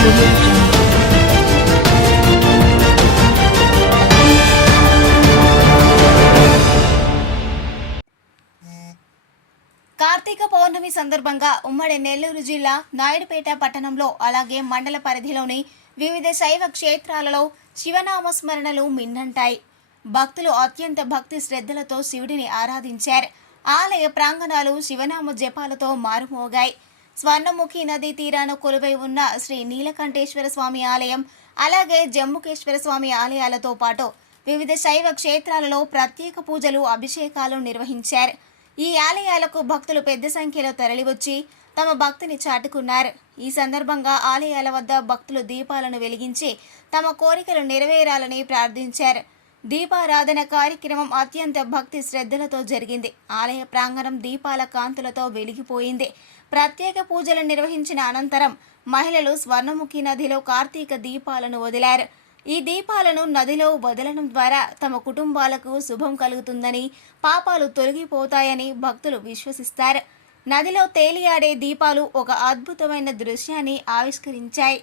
కార్తీక పౌర్ణమి సందర్భంగా ఉమ్మడి నెల్లూరు జిల్లా నాయుడుపేట పట్టణంలో అలాగే మండల పరిధిలోని వివిధ శైవ క్షేత్రాలలో శివనామ స్మరణలు మిన్నంటాయి. భక్తులు అత్యంత భక్తి శ్రద్ధలతో శివుడిని ఆరాధించారు. ఆలయ ప్రాంగణాలు శివనామ జపాలతో మారుమోగాయి. స్వర్ణముఖి నదీ తీరాన కొలువై ఉన్న శ్రీ నీలకంఠేశ్వర స్వామి ఆలయం అలాగే జంబుకేశ్వర స్వామి ఆలయాలతో పాటు వివిధ శైవ క్షేత్రాలలో ప్రత్యేక పూజలు అభిషేకాలు నిర్వహించారు. ఈ ఆలయాలకు భక్తులు పెద్ద సంఖ్యలో తరలివచ్చి తమ భక్తిని చాటుకున్నారు. ఈ సందర్భంగా ఆలయాల వద్ద భక్తులు దీపాలను వెలిగించి తమ కోరికలు నెరవేరాలని ప్రార్థించారు. దీపారాధన కార్యక్రమం అత్యంత భక్తి శ్రద్ధలతో జరిగింది. ఆలయ ప్రాంగణం దీపాల కాంతులతో వెలిగిపోయింది. ప్రత్యేక పూజలు నిర్వహించిన అనంతరం మహిళలు స్వర్ణముఖి నదిలో కార్తీక దీపాలను వదిలారు. ఈ దీపాలను నదిలో వదలడం ద్వారా తమ కుటుంబాలకు శుభం కలుగుతుందని, పాపాలు తొలగిపోతాయని భక్తులు విశ్వసిస్తారు. నదిలో తేలియాడే దీపాలు ఒక అద్భుతమైన దృశ్యాన్ని ఆవిష్కరించాయి.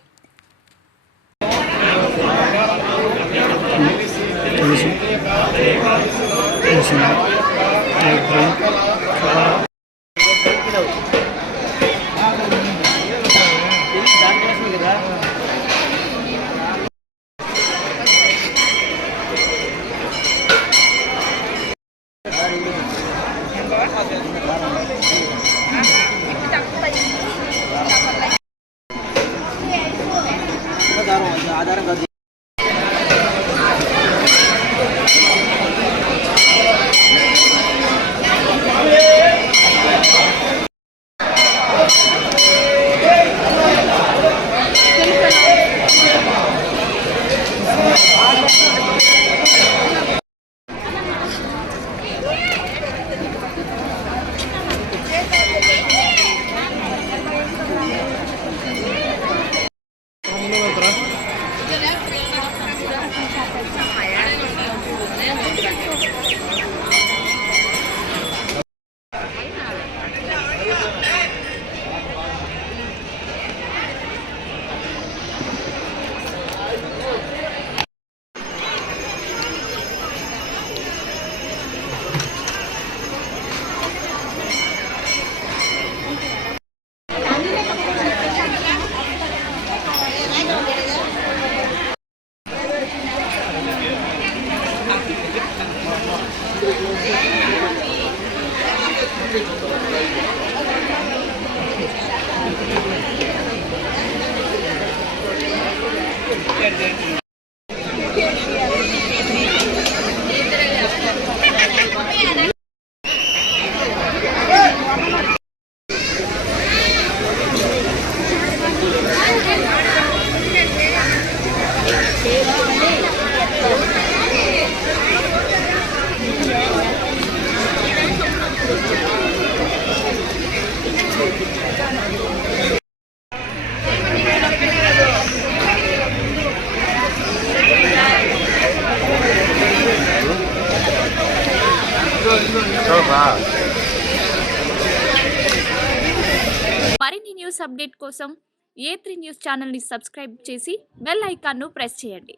మరిన్ని న్యూస్ అప్డేట్ కోసం A3 న్యూస్ ఛానల్ని సబ్స్క్రైబ్ చేసి బెల్ ఐకాన్ను ప్రెస్ చేయండి.